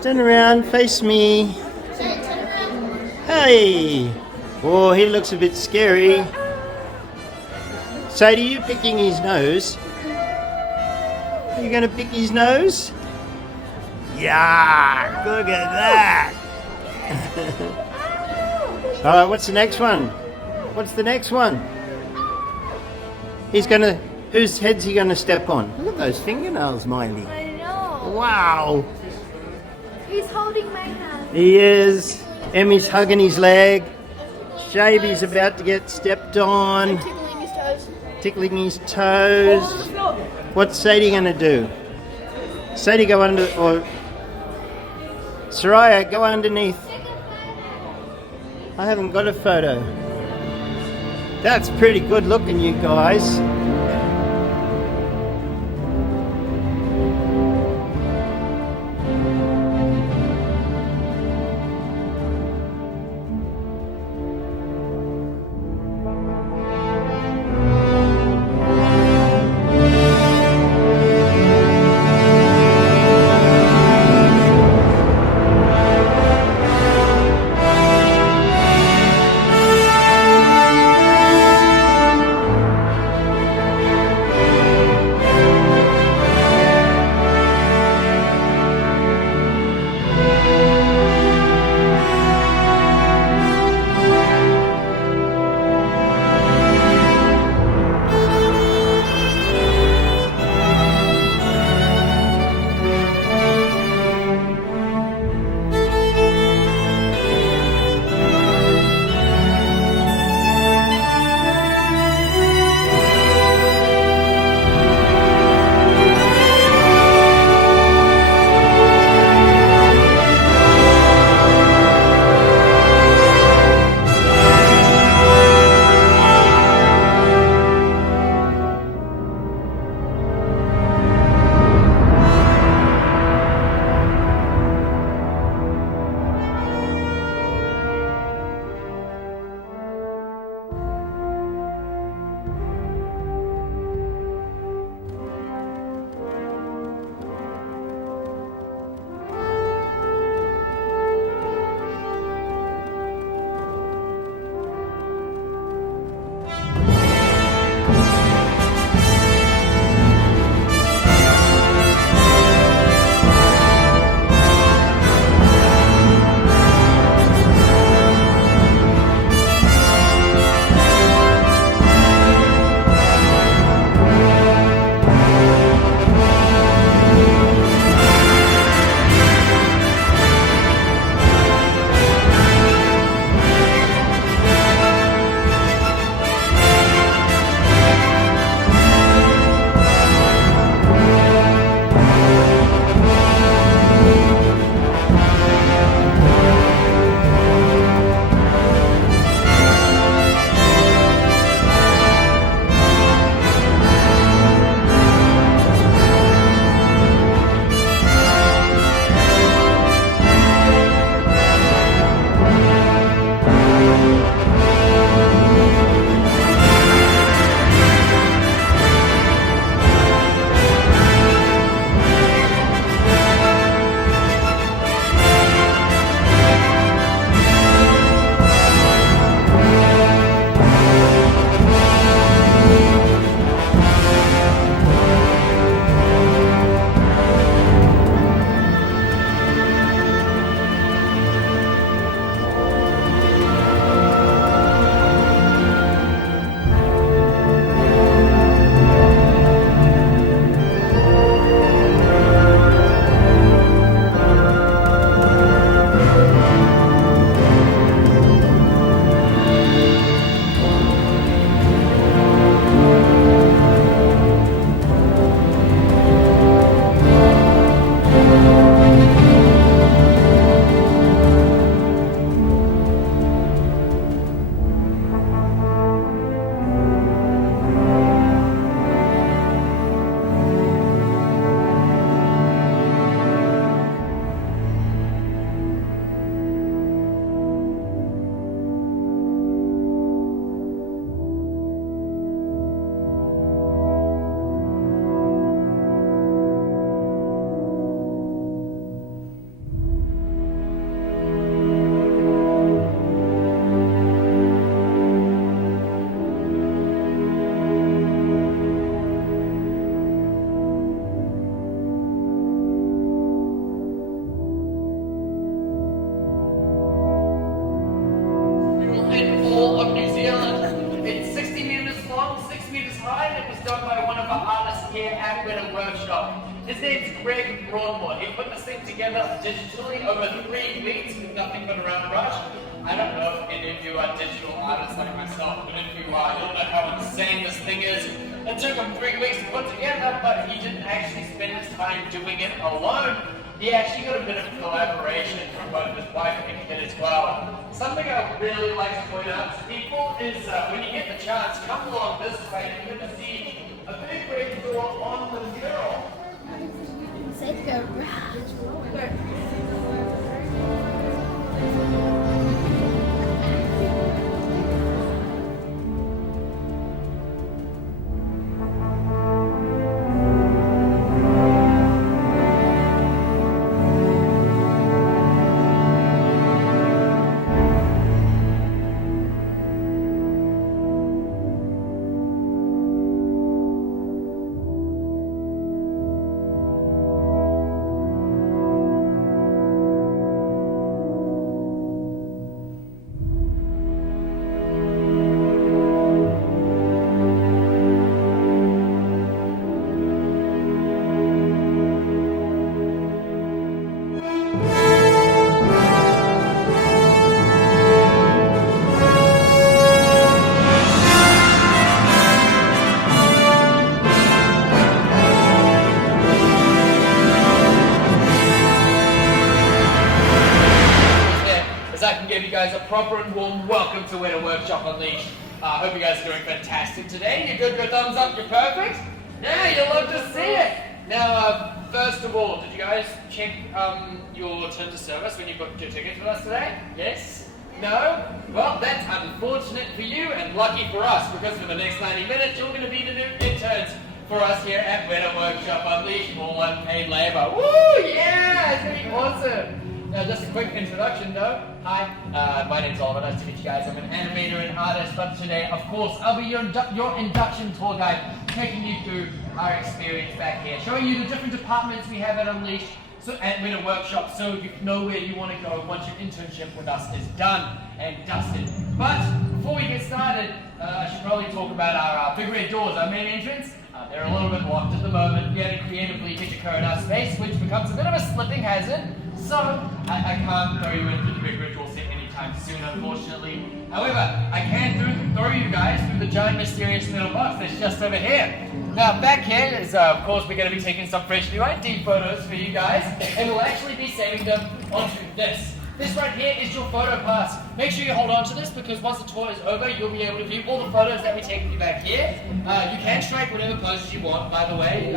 Turn around, face me. Hey! Oh, he looks a bit scary. Sadie, you picking his nose? Are you going to pick his nose? Yeah! Look at that! Alright, what's the next one? What's the next one? He's going to... Whose head's he going to step on? Look at those fingernails, Mindy. I know. Wow! He's holding my hand. He is. Emmy's hugging his leg. Shavy's about to get stepped on. Tickling his toes. Tickling his toes. What's Sadie going to do? Sadie, go under... Or Soraya, go underneath. I haven't got a photo. That's pretty good looking, you guys. capital of New Zealand. It's 60 meters long, 6 meters high, and it was done by one of our artists here at Weta Workshop. His name's Greg Broadmoor. He put this thing together digitally over 3 weeks with nothing but a round brush. I don't know if any of you are digital artists like myself, but if you are, you'll know how insane this thing is. It took him 3 weeks to put together, but he didn't actually spend his time doing it alone. He actually got a bit of collaboration from both his wife and kid as well. Something I really like to point out to people is when you get the chance, come along this way, you're going to see a big red door on the mural. Said go round. I can give you guys a proper and warm welcome to Weta Workshop Unleashed. I hope you guys are doing fantastic today. You good? Good thumbs up? You're perfect? Yeah, you'll love to see it. Now, first of all, did you guys check your terms of service when you booked your tickets with us today? Yes? No? Well, that's unfortunate for you and lucky for us, because for the next 90 minutes, you're going to be the new interns for us here at Weta Workshop Unleashed, all unpaid labor. Woo! Yeah! It's going to be awesome. Now, just a quick introduction though. Hi, my name's Oliver, nice to meet you guys. I'm an animator and artist, but today, of course, I'll be your induction tour guide, taking you through our experience back here, showing you the different departments we have at Unleashed, at Weta Workshop, so you know where you want to go once your internship with us is done and dusted. But before we get started, I should probably talk about our big red doors, our main entrance. They're a little bit locked at the moment. We had to creatively hit our space, which becomes a bit of a slipping hazard. So, I can't throw you into the big ritual set anytime soon, unfortunately. However, I can throw you guys through the giant mysterious middle box that's just over here. Now, back here is, of course, we're going to be taking some fresh new ID photos for you guys, and we'll actually be saving them onto this. This right here is your photo pass. Make sure you hold on to this, because once the tour is over, you'll be able to view all the photos that we take of you back here. You can strike whatever poses you want, by the way.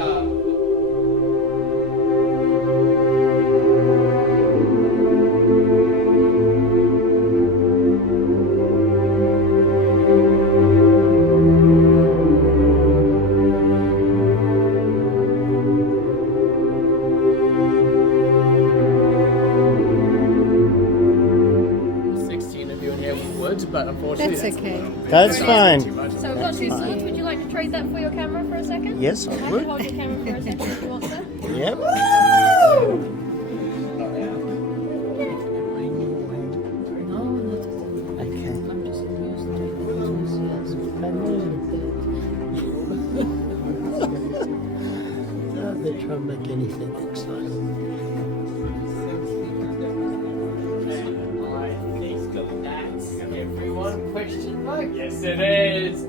But unfortunately, That's okay. That's fine. So we've got 2 swords. Would you like to trade that for your camera for a second? Yes, I I can would. hold your camera for a second if you want, sir. Yep. They try and make anything exciting. Everyone question mark? Yes, it is.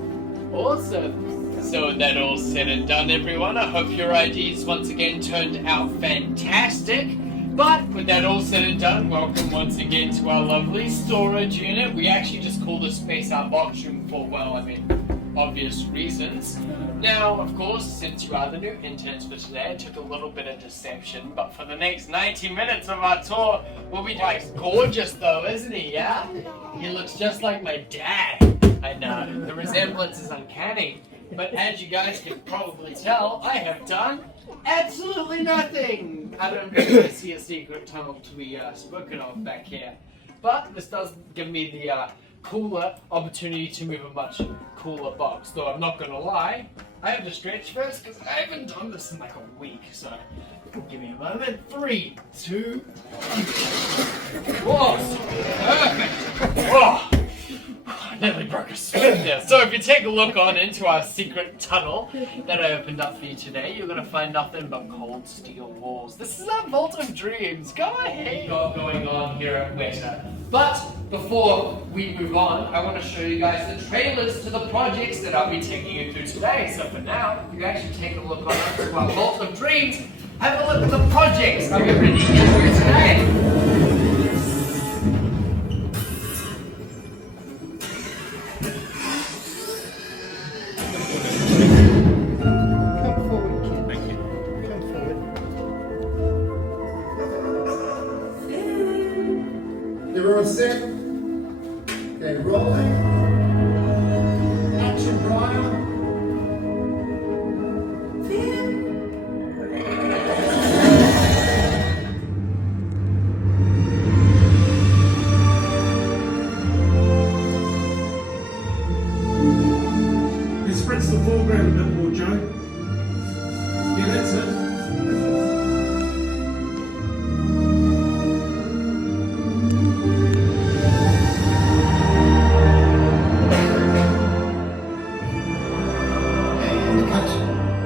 Awesome. So that all said and done, everyone. I hope your IDs once again turned out fantastic. But with that all said and done, welcome once again to our lovely storage unit. We actually just call this space our box room for, well, I mean, obvious reasons. Now, of course, since you are the new interns for today, it took a little bit of deception, but for the next 90 minutes of our tour, we'll be like gorgeous though, isn't he, yeah? He looks just like my dad. I know, the resemblance is uncanny, but as you guys can probably tell, I have done absolutely nothing. I don't think I see a secret tunnel to be spoken of back here, but this does give me the cooler opportunity to move a much cooler box. Though I'm not gonna lie, I have to stretch first because I haven't done this in like a week. So give me a moment. 3, 2, 1. Whoa, perfect. Whoa. nearly broke a sweat there. So if you take a look on into our secret tunnel that I opened up for you today, you're gonna find nothing but cold steel walls. This is our vault of dreams. Go ahead. Going on here at Weta. But before we move on, I want to show you guys the trailers to the projects that I'll be taking you through today. So for now, you actually take a look on into our vault of dreams. Have a look at the projects I'll be bringing you through today. Come forward, kid. Thank you. Come forward. Everyone set? Okay, rolling. Action, Brian. It spreads the foreground a bit more, Joe. Yeah, that's it. And cut.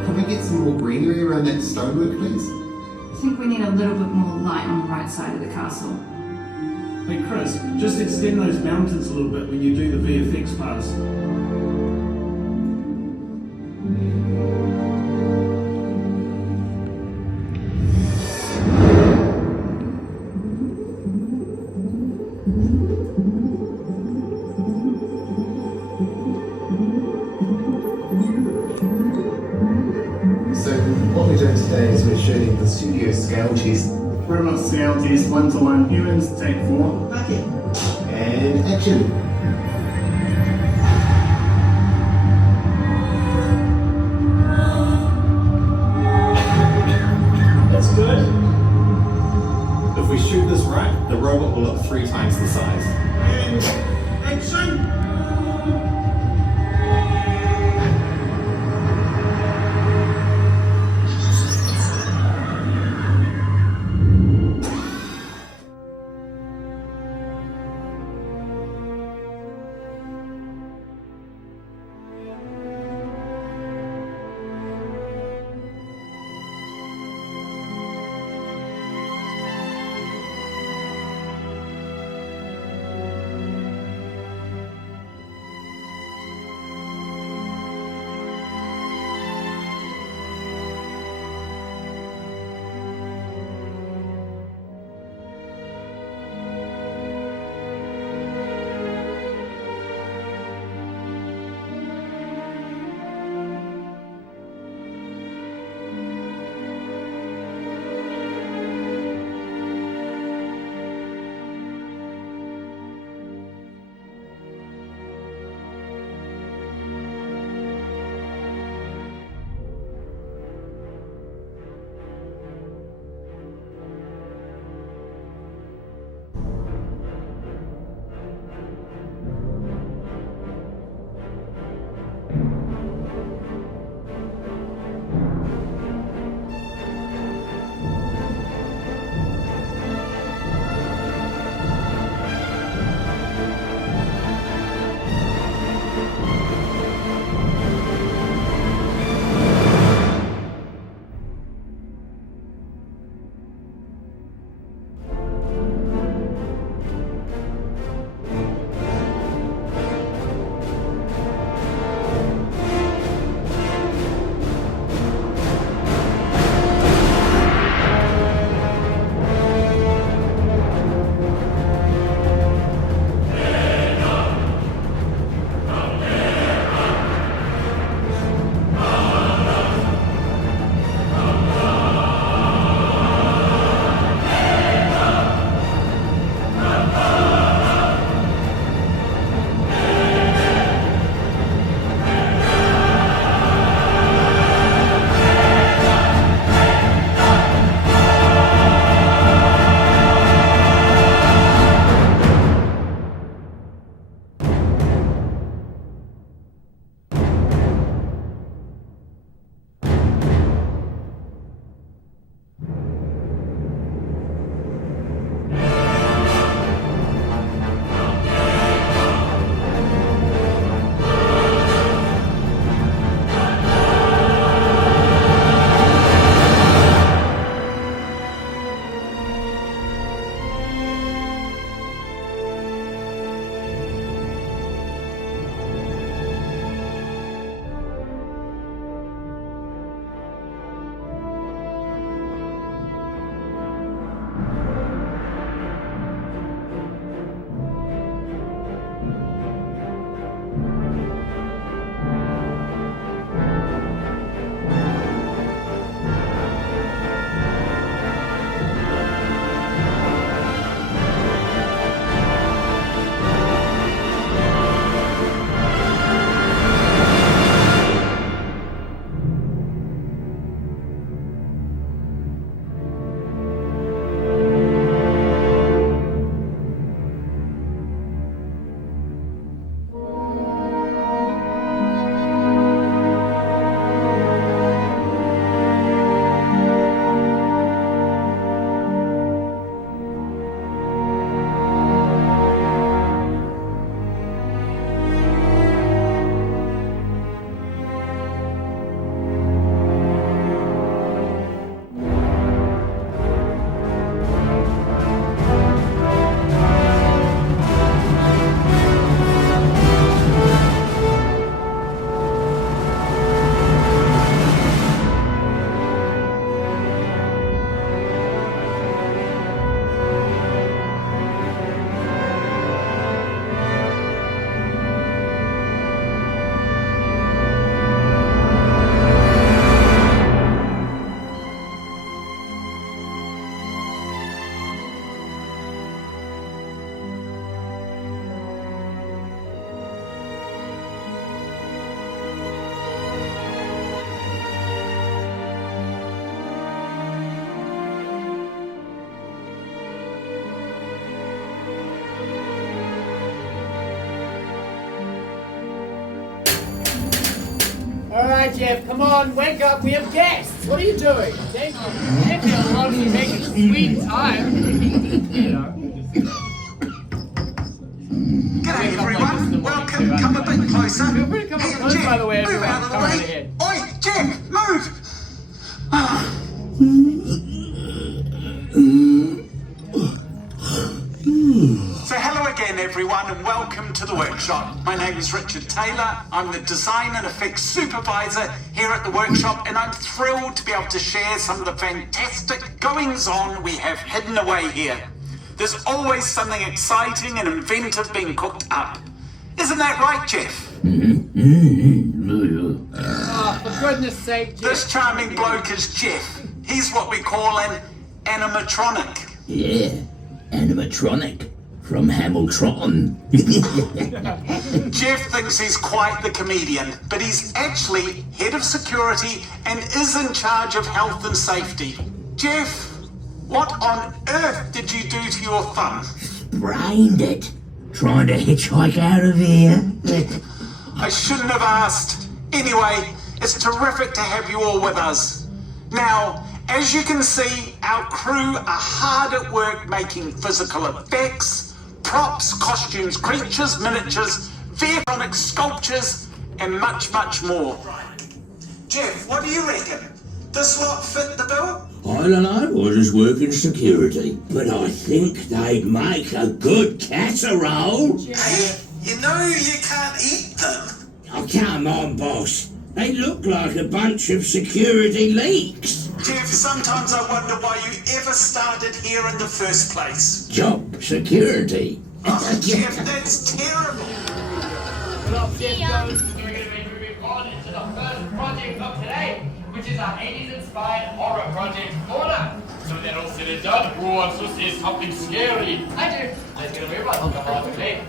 Could we get some more greenery around that stonework, please? I think we need a little bit more light on the right side of the castle. Hey Chris, just extend those mountains a little bit when you do the VFX pass. So what we're doing today is we're shooting the studio scale test. Remote scale test 1-to-1 humans, take 4. Okay. And action. That's good. If we shoot this right, the robot will look 3 times the size. And action. Alright, Jeff, come on, wake up, we have guests. What are you doing? Thank you. Thank you, I love you making sweet time. You know. G'day everyone, welcome, come a bit closer. Feel free to come up close, Jeff, by the way, move everyone. out of the Come right way. ahead. Oi, Jeff, move! So hello again everyone and welcome to the workshop. My name is Richard Taylor, I'm the Design and Effects Supervisor here at the workshop, and I'm thrilled to be able to share some of the fantastic goings on we have hidden away here. There's always something exciting and inventive being cooked up. Isn't that right, Jeff? Oh, for goodness sake, Jeff. This charming bloke is Jeff. He's what we call an animatronic. Yeah, animatronic from Hamilton. Jeff thinks he's quite the comedian, but he's actually head of security and is in charge of health and safety. Jeff, what on earth did you do to your thumb? Brained it. Trying to hitchhike out of here. I shouldn't have asked. Anyway, it's terrific to have you all with us. Now, as you can see, our crew are hard at work making physical effects, props, costumes, creatures, miniatures, vehicle sculptures, and much, much more. Jeff, what do you reckon? This lot fit the bill? I don't know, I just work in security. But I think they'd make a good casserole. Hey, you know you can't eat them. Oh, come on, boss. They look like a bunch of security leaks. Jeff, sometimes I wonder why you ever started here in the first place. Job security. Oh, Jeff, that's terrible. Well, Jeff, goes, we're going to be moving on into the first project of today, which is our 80s inspired horror project corner. So with that all said and done, who wants to see something scary? I do. Let's get everyone. Come on with me.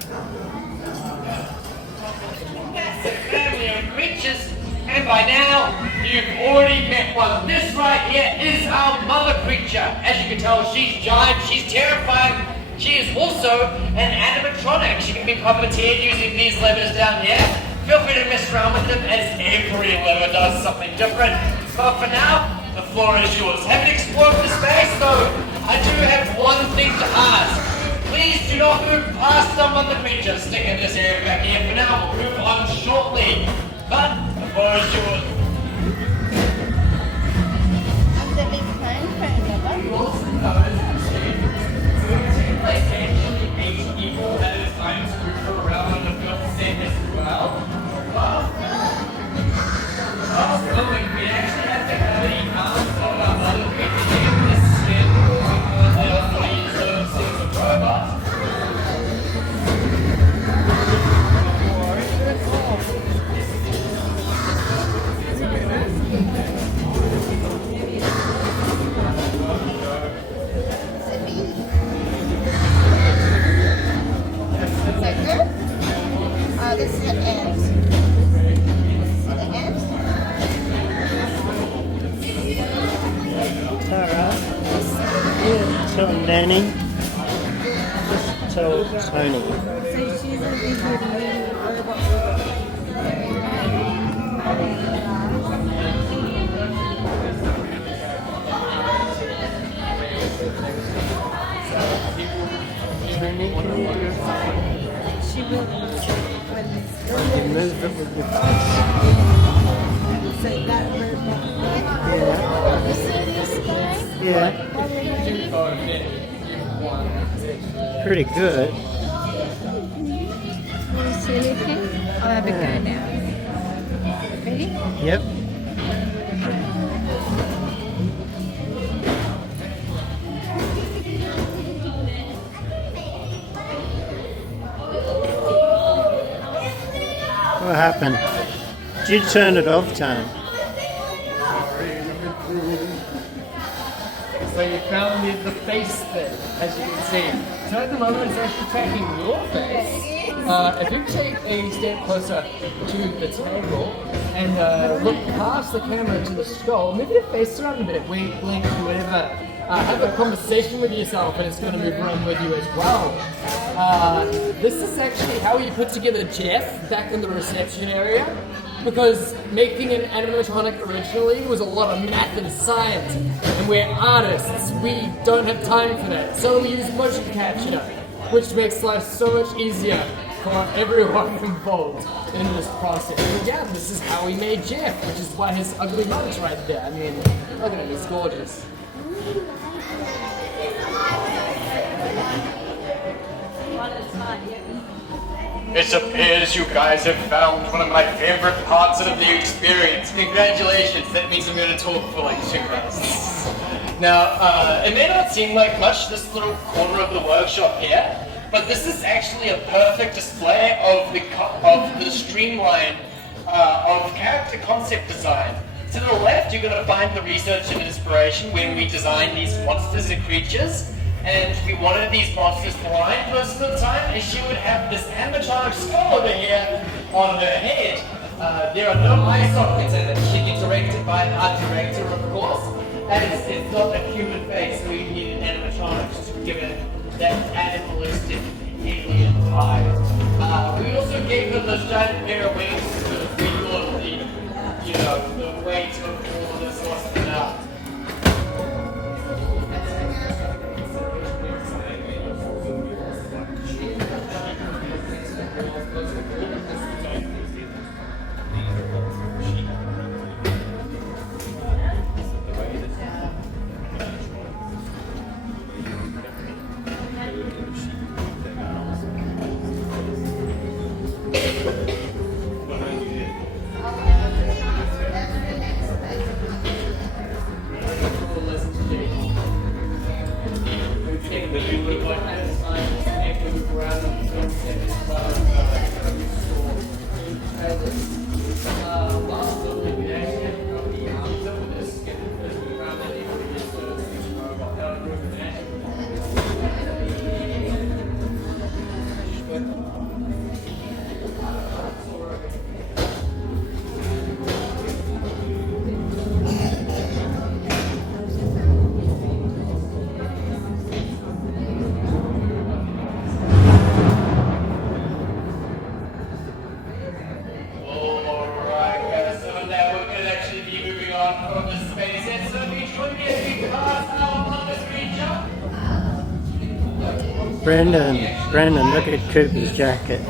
Massive family of creatures, and by now you've already met one. This right here is our mother creature. As you can tell, she's giant, she's terrifying. She is also an animatronic. She can be puppeteered using these levers down here. Feel free to mess around with them, as every lever does something different. But for now, the floor is yours. Haven't explored the space though. I do have one thing to ask. Please do not move past some of the creatures. Stick in this area back here for now. We'll move on shortly. But the floor is yours. I'm the big fan for another. You also notice like actually 8 people at a time screw around on the film set as well. Well, we actually have to have the arms of our other creatures in this skin because they also use those things of robots. This is an ant. An ant? Tara, tell Nanny. Just tell Tony. Tony, can you do it? She will. You move it with your face. So that Yeah. Pretty good. see anything? I'll have a go now. Ready? Yep. What happened? Did you turn it off, Tone? So you found the face thing, as you can see. So at the moment it's actually tracking your face. If you take a step closer to the table and look past the camera to the skull, move your face around a bit, wink, blink, do whatever. Have a conversation with yourself and it's going to move around with you as well. This is actually how you put together Jeff back in the reception area. because making an animatronic originally was a lot of math and science, and we're artists, we don't have time for that. So we use motion capture, which makes life so much easier for everyone involved in this process. And yeah, this is how we made Jeff, which is why his ugly mug's right there. I mean, look at him, he's gorgeous. It appears you guys have found one of my favorite parts of the experience. Congratulations, that means I'm going to talk for like 2 minutes. Now, it may not seem like much, this little corner of the workshop here, but this is actually a perfect display of the streamline of character concept design. To the left, you're going to find the research and inspiration when we designed these monsters and creatures. And we wanted these monsters blind most of the time, and she would have this animatronic skull over here on her head. There are no eye sockets in it. She gets directed by an art director, of course, and it's not a human face, so we needed animatronics to give it that animalistic alien vibe. We also gave her this giant pair of wings because we thought the weight of all of this was enough. Brandon, look at Cooper's jacket.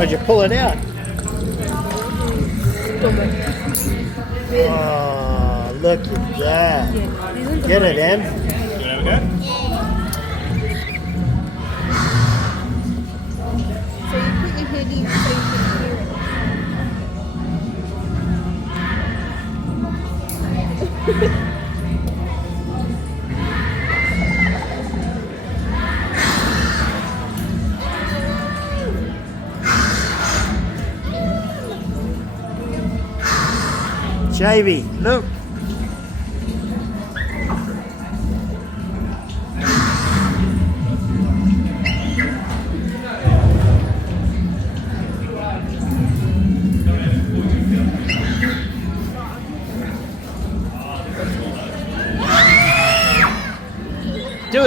How'd you pull it out? Oh, look at that. Get it, Em. So you put your head in so you can hear it. Javy, look.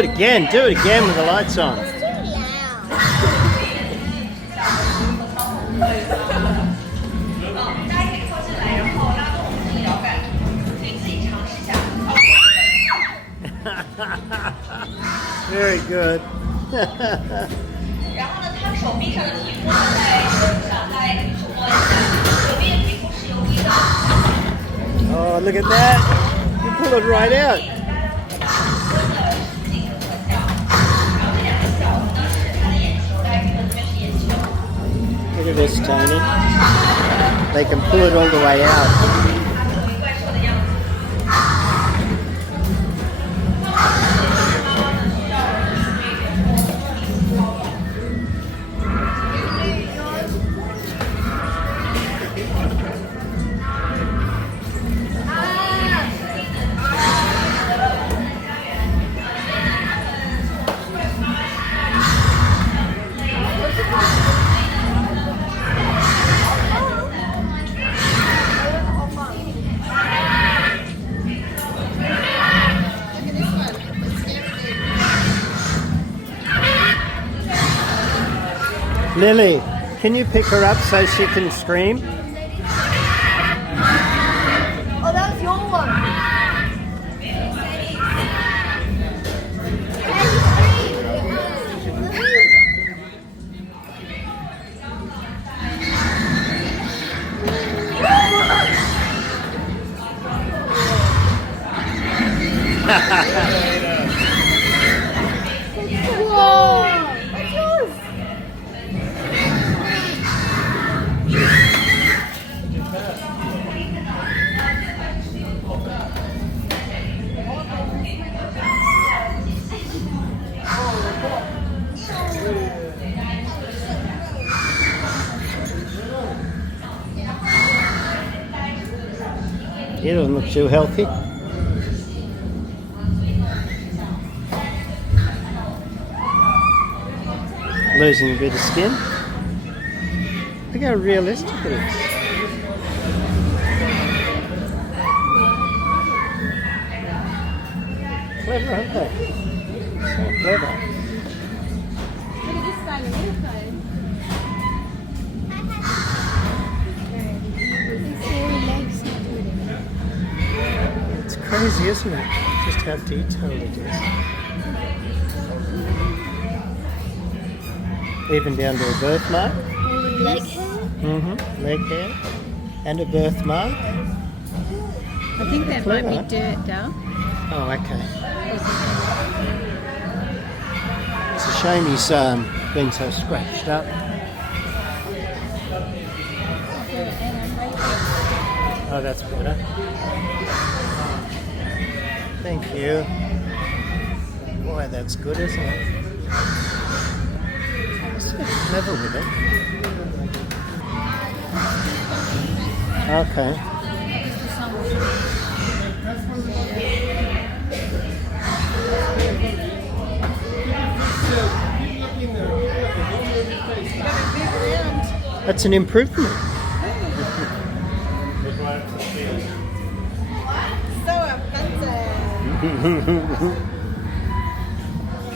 it again. Do it again with the lights on. Very good. Oh, look at that. You pull it right out. Look at this, Tony. They can pull it all the way out. Lily, can you pick her up so she can scream? Oh, that was your one. Whoa! That's yours. He doesn't look too healthy. Losing a bit of skin. Look how realistic it is. Clever, aren't they? So clever. Look at this guy in the phone. It's crazy, isn't it? Just how detailed it is. Even down to a birthmark. Leg hair? Leg hair. And a birthmark. I think that might be dirt, Dal. Oh, okay. It's a shame he's been so scratched up. Oh, that's better. Thank you. Boy, that's good, isn't it? So clever with it. Okay. That's an improvement. So offensive.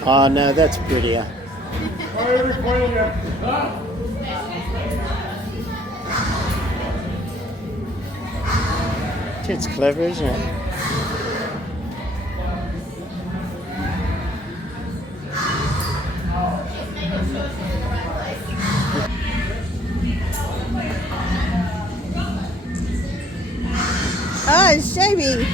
Oh no, that's prettier. It's clever, isn't it? Oh, it's shabby.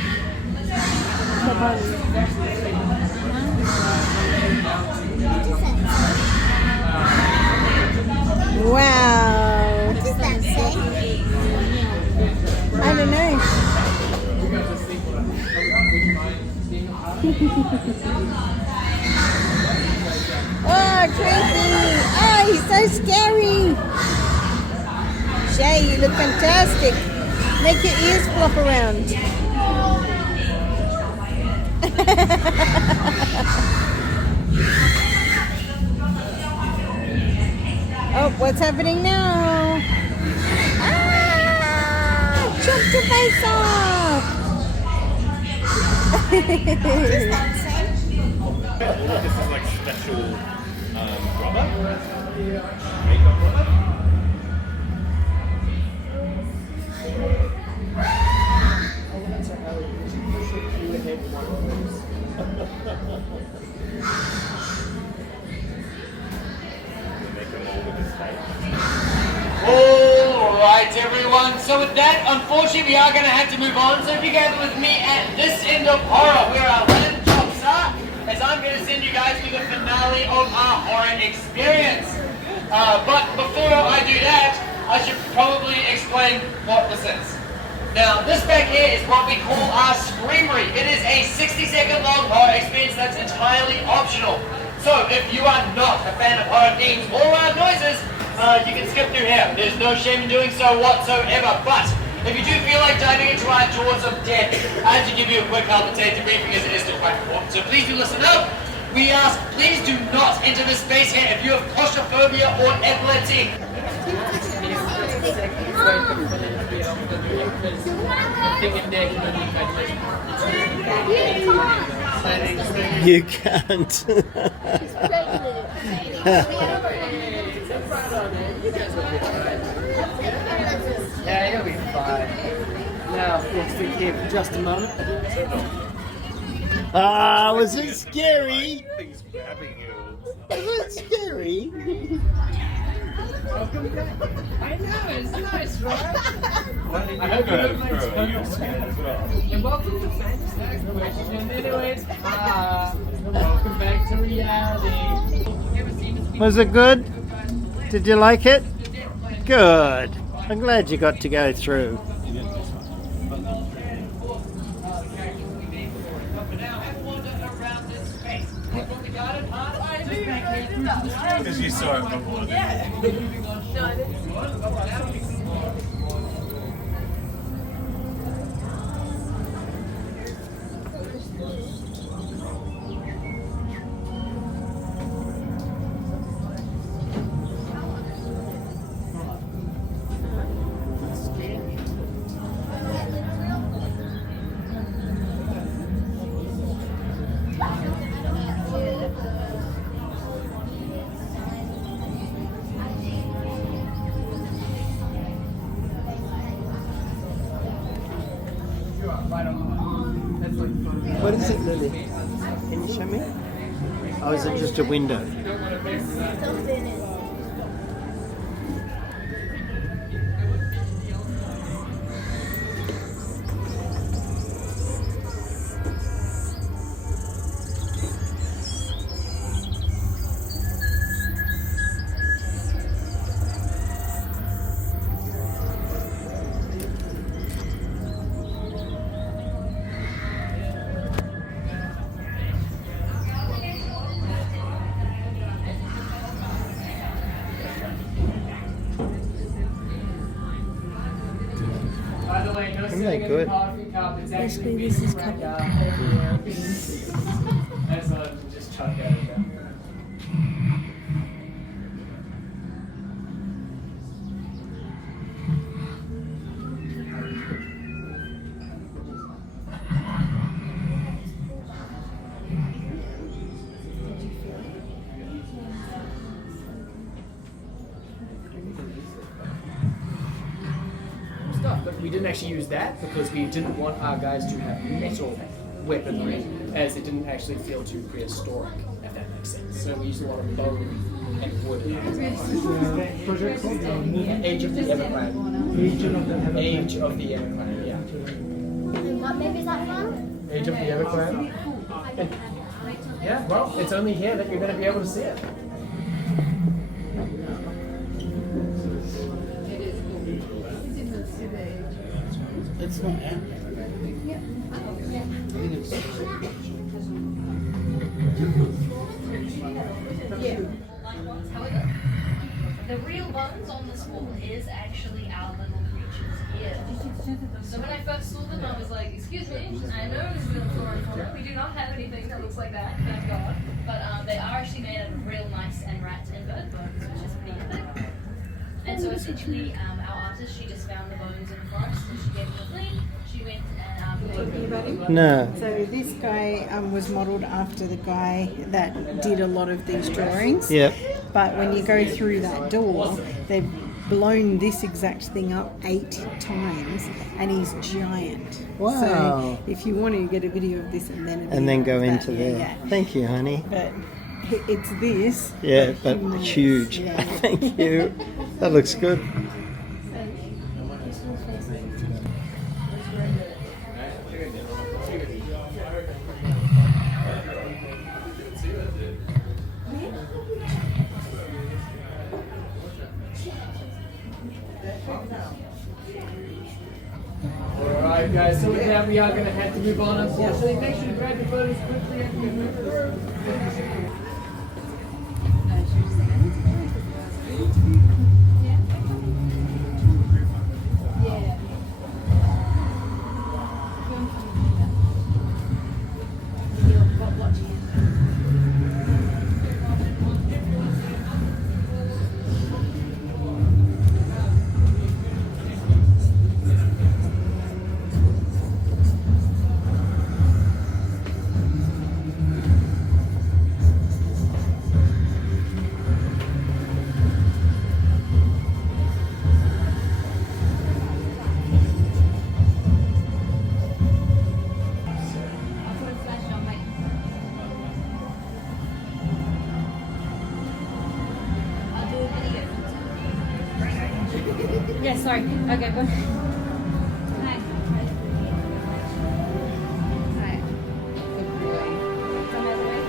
Wow. What does that say? I don't know. Oh, creepy. Oh, he's so scary. Shay, you look fantastic. Make your ears flop around. Oh, what's happening now? Ah! Chopped your face off! This is like special rubber. Makeup rubber. Alright everyone, so with that, unfortunately we are going to have to move on. So if you guys are with me at this end of horror, where our random jobs are, as I'm going to send you guys to the finale of our horror experience. But before I do that, I should probably explain what this is. Now, this back here is what we call our Screamery. It is a 60-second long horror experience that's entirely optional. So, if you are not a fan of horror themes or loud noises, you can skip through here. There's no shame in doing so whatsoever. But, if you do feel like diving into our jaws of death, I have to give you a quick health and safety briefing as it is still quite important. So please do listen up. We ask, please do not enter this space here if you have claustrophobia or epilepsy. You can't. Yeah, you'll be fine. Now, we'll stick here for just a moment. Ah, was it scary? Things grabbing you. Was it scary? I know, it's nice, right? I hope you don't throw your skin as well. And welcome to Fantasy Exploration. And anyways, welcome back to reality. Was it good? Did you like it? Good. I'm glad you got to go through. Because you saw it before. What is it, Lily? Can you show me? Oh, is it just a window? Isn't that good? Basically, this is covered. Just chuck it out. But we didn't actually use that because we didn't want our guys to have metal weaponry, as it didn't actually feel too prehistoric, if that makes sense. So we used a lot of bone and wood. Age of the Everclan. Age of the Everclan, yeah. What movie is that from? Age of the Everclan. Yeah, well, it's only here that you're going to be able to see it. It's not out. However, the real bones on this wall is actually our little creatures here. So when I first saw them, I was like, excuse me, I know this is a story for it. We do not have anything that looks like that, thank God. But they are actually made out of real mice and rat and bird bones, which is pretty epic. And so essentially, our artist, she just found the bones in the forest and she gave them a clean. She went and No. So this guy was modelled after the guy that did a lot of these drawings. Yep. But when you go through that door, they've blown this exact thing up 8 times, and he's giant. Wow. So if you want to get a video of this and then a video go of that, into yeah, there. yeah. Thank you, honey. But it's this. Yeah, but humongous. huge. Yeah. Thank you. That looks good. Alright guys, so with that we are going to have to move on, unfortunately. Make sure to grab your photos quickly and move through. Yeah, sorry. Okay, go. Hi. Hi. Good boy. Come over there.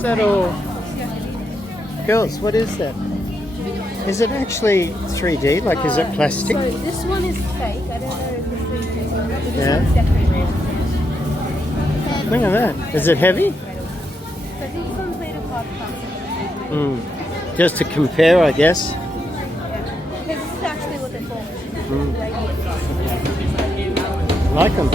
is that all? Girls, what is that? Is it actually 3D? Like, is it plastic? So this one is fake. I don't know if it's 3D or not, but this Yeah. one's definitely real. Look at that. Is it heavy? So I think this one's made of hard plastic. Just to compare, I guess. Yeah. Because this is actually what they're for. Like them.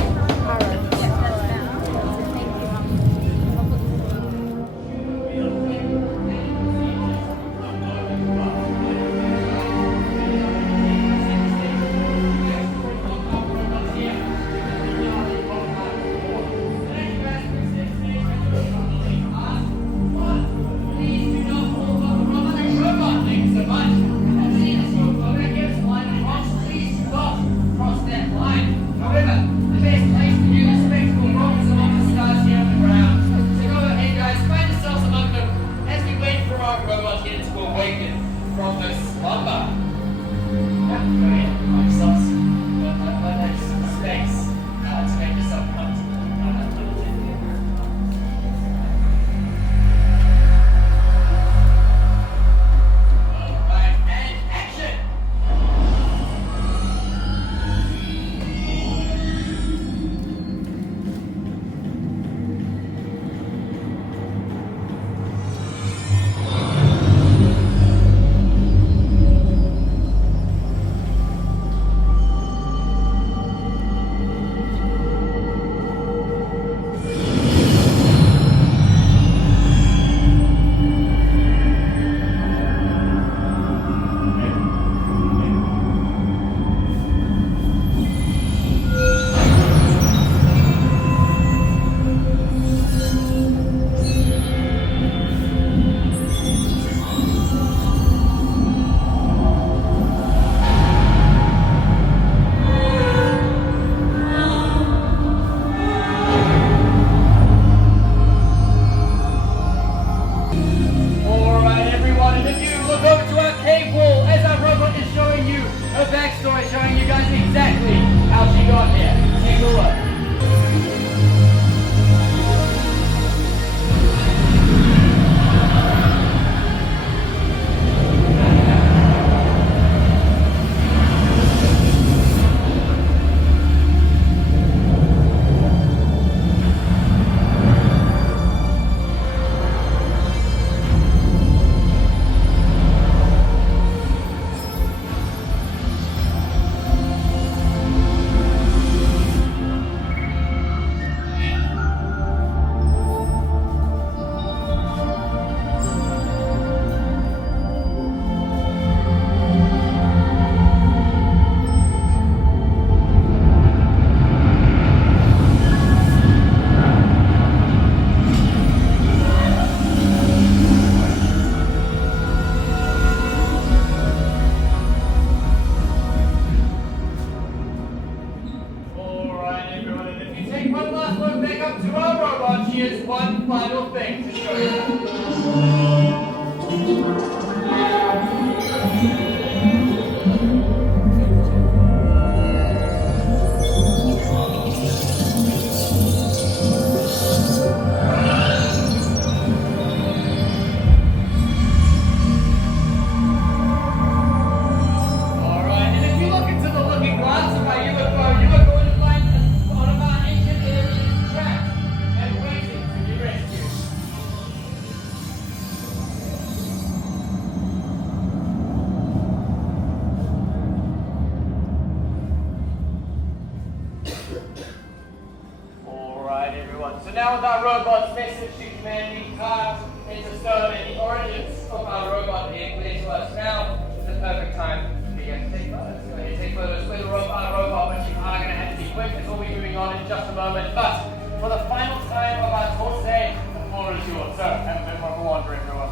So now with our robot's message to humanity, time into stone, and the origins of our robot being clear to us now is the perfect time to begin to take photos. Go ahead and take photos with our robot, which you are going to have to be quick as we'll be moving on in just a moment. But for the final time of our tour today, the floor is yours. So have a bit more of a wander, everyone.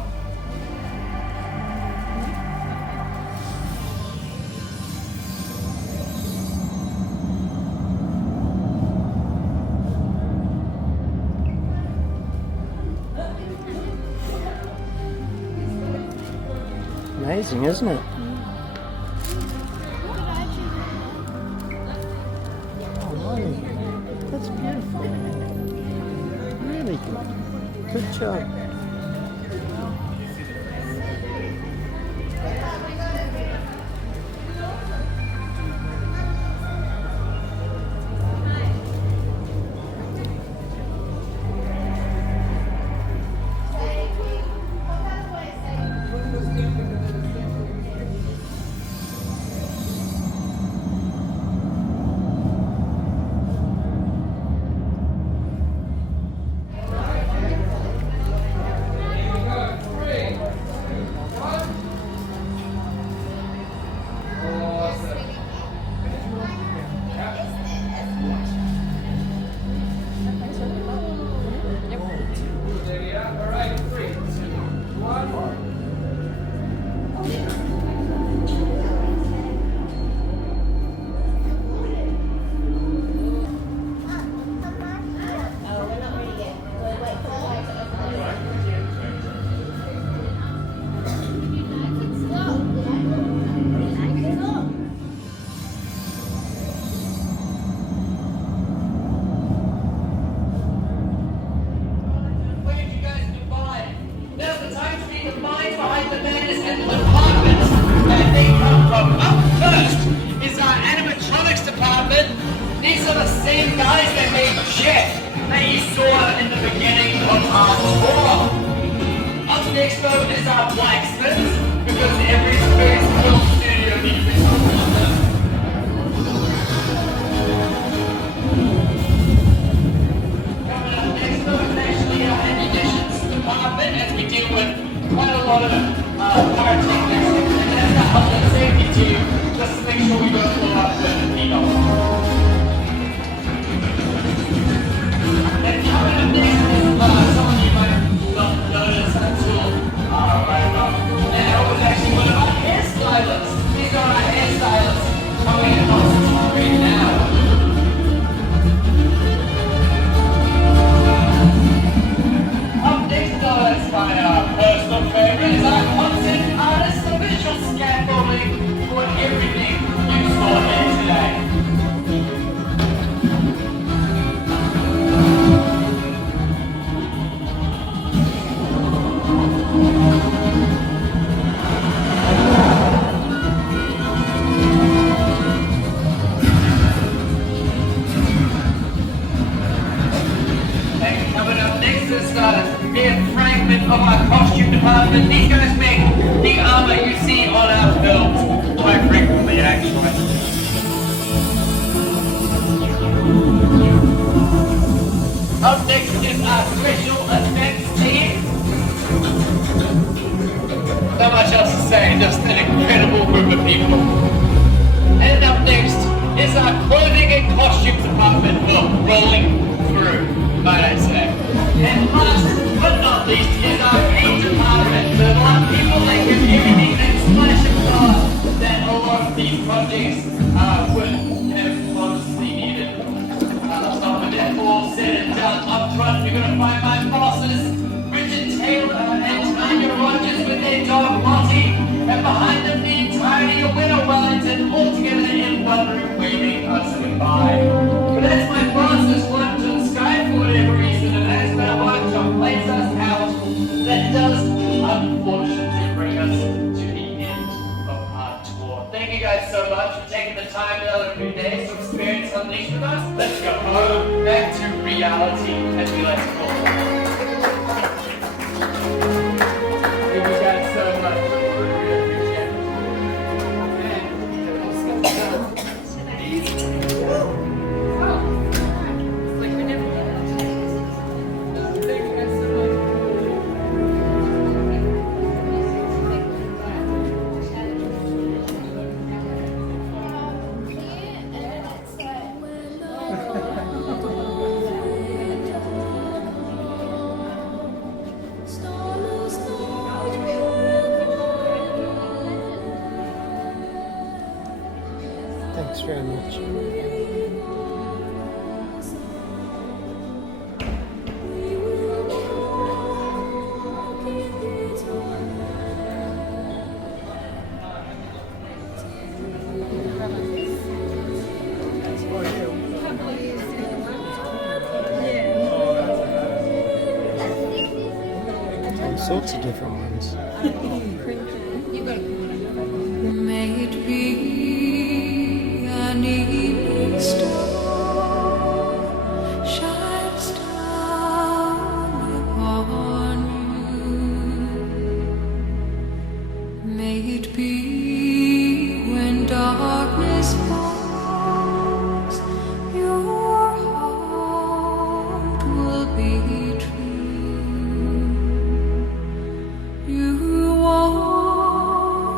Amazing, isn't it? Oh, wow. That's beautiful. Really good. Good job. same guys that made Jet that you saw in the beginning of our tour. Up next though is our blacksmiths, because every space film studio needs a toolmaker. Coming up next though is actually our ammunitions department, as we deal with quite a lot of pyrotechnics, and that's our health and safety team, just to make sure we don't blow up the needle. And coming up next is someone you might not notice until right now. And it was actually one of our hairstylists. These are our hairstylists coming in on screen now. Up next though is my personal favorite, is our concept artist, the visual scaffolding for everything you saw here today. And coming up next is mere fragment of our costume department. These guys make the armor you see on our films quite frequently, actually. Up next is our special effects team. Not much else to say, just an incredible group of people. And up next is our clothing and costume department, rolling through, might I say. And last but not least is our paint department, the people that give everything that splash of color that a lot of these projects would have honestly needed. So with that all said and done, up front you're going to find my bosses, Richard Taylor and Tanya Rogers with their dog Monty, and behind them the entirety of Weta Wellington, all together in one room waving us goodbye. But that's my bosses lunch on Sky for whatever reason, and that's their workshop plays us out. That does unfortunately bring us to the end of our tour. Thank you guys so much for taking the time another few days to experience Unleashed with us. Let's go home, back to reality, as we like to call it. Thank you guys so much. We really appreciate it. And let's go. Thanks very much. All sorts of different ones. May it be an evening star shines down upon you. May it be when darkness falls, your heart will be true. You won't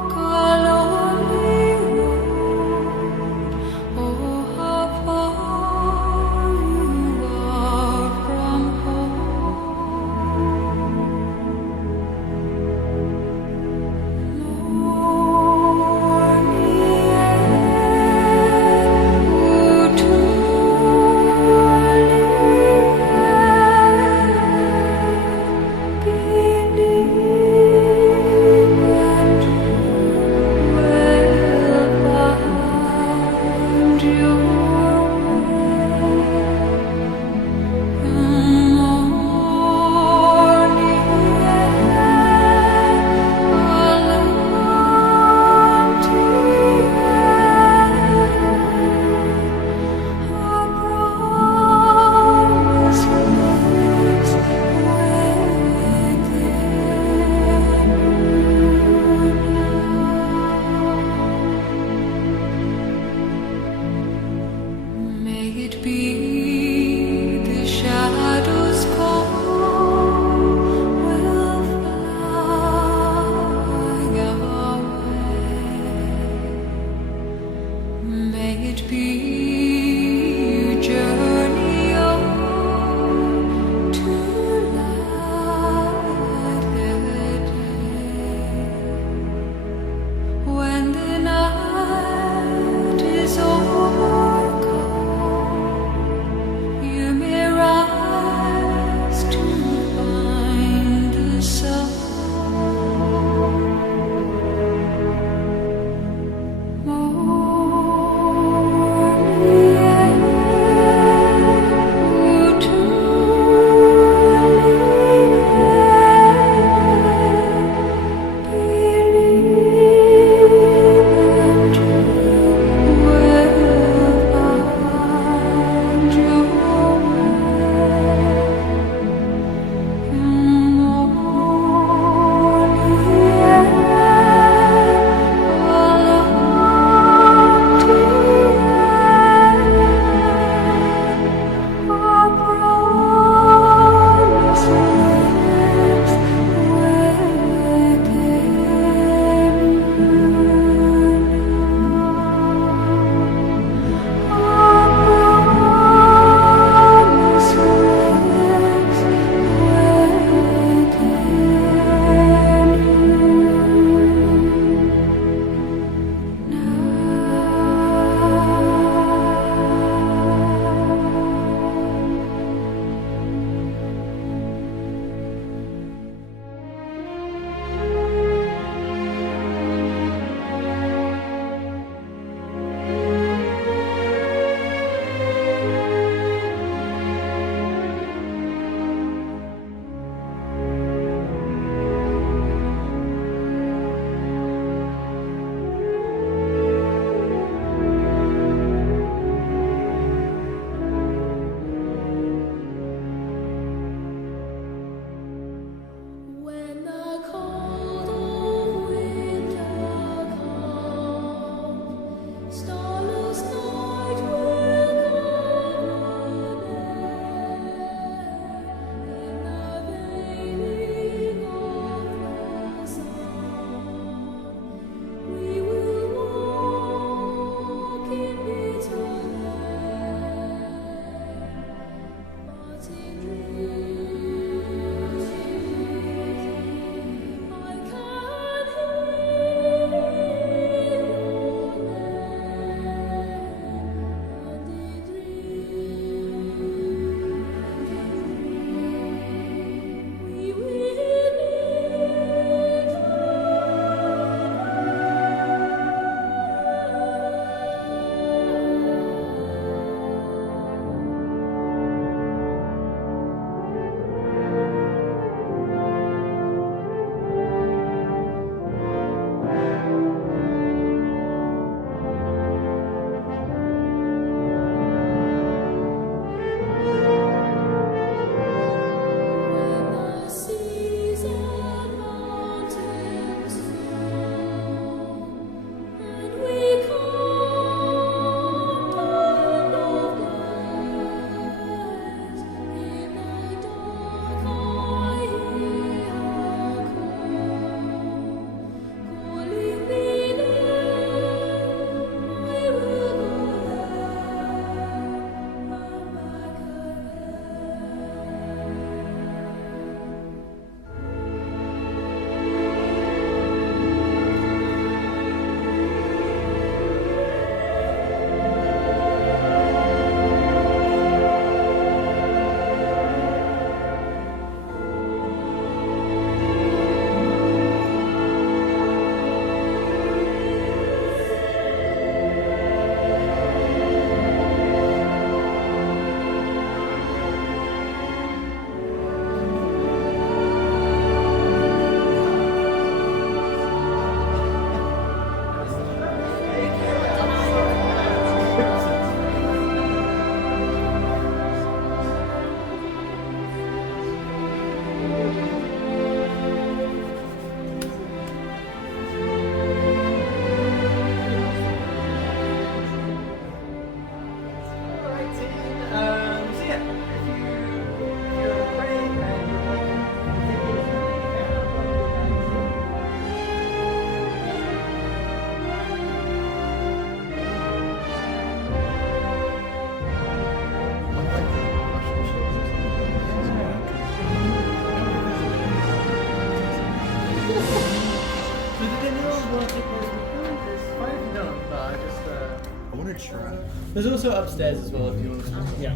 There's also upstairs as well if you want to. Yeah.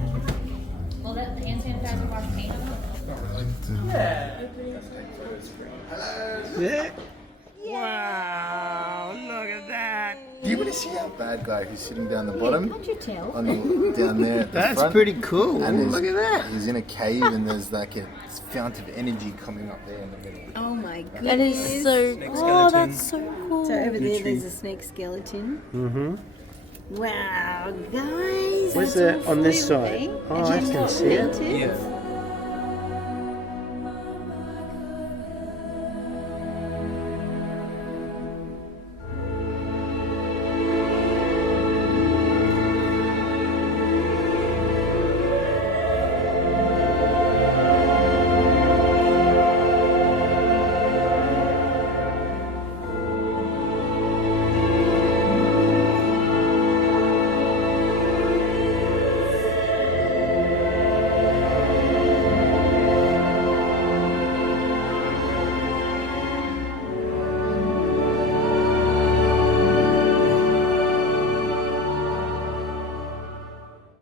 Well, that hand sanitizer wash paint on it. Yeah. Yeah. Wow, look at that. Do you want to see our bad guy who's sitting down the bottom? Can't you tell? Down there at the That's front? pretty cool. And Look at that. He's in a cave and there's like a fount of energy coming up there in the middle. Oh my goodness. That is so. Oh, that's so cool. So over there, there's a snake skeleton. Mm-hmm. Wow, guys. Where's that's that on this awesome, side? eh? Oh, And I she's can not see it. painted. Yeah.